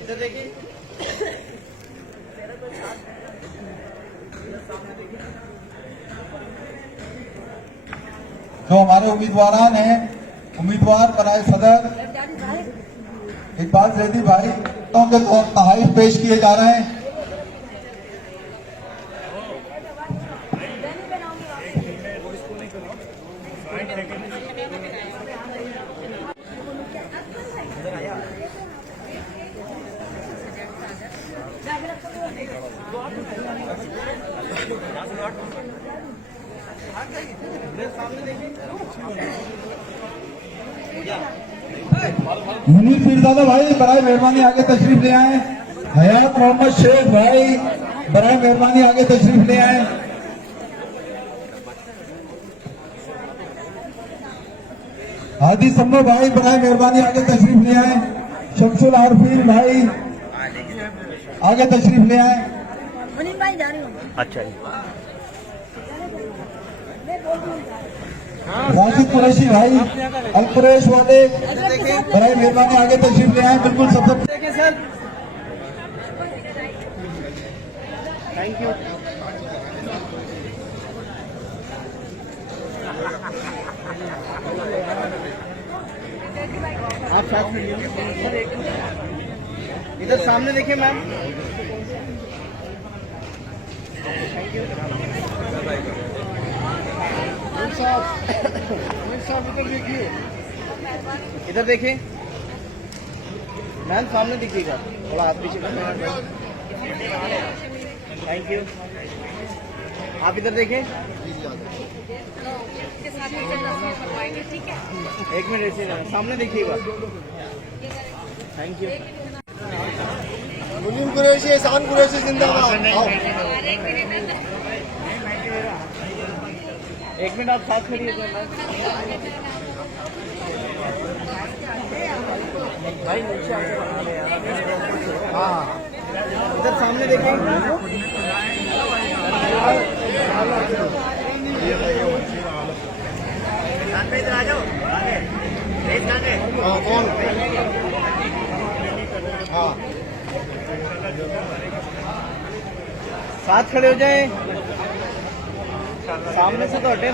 इधर देखिए। जो हमारे उम्मीदवार हैं, उम्मीदवार बनाए सदर इकबाल जैदी भाई, तो उनके तहाइफ पेश किए जा रहे हैं। मुनीर पीरजादा भाई बराए मेहरबानी आगे तशरीफ ले आए। हयात मोहम्मद शेख भाई बराए मेहरबानी आगे तशरीफ ले आए। हादी सम्मो भाई बराए मेहरबानी आगे तशरीफ ले आए। शमसुल आरफीन भाई आगे तशरीफ ले आए। मुनीर भाई जा रही हूँ। अच्छा जी। वाजिद कुरैशी भाई अलकुरैश वाले बराए मेहरबानी आगे तशरीफ ले आए। बिल्कुल सब देखिए सर, थैंक यू। आप साथ में सर, इधर सामने देखिए मैम। थैंक यू साहब, इधर देखिए, इधर देखिए मैम, सामने दिखिएगा, थोड़ा हाथ पीछे। Thank you. आप इधर देखें, एक मिनट ऐसे सामने देखिएगा। Thank you. मुनीम कुरैशी, एहसान कुरैशी जिंदाबाद। एक मिनट आप साथ खड़िए भाई, नीचे हाँ, इधर सामने देखें। इधर आ जाओ, कौन? हाँ, साथ खड़े हो जाए, सामने से तो हटे।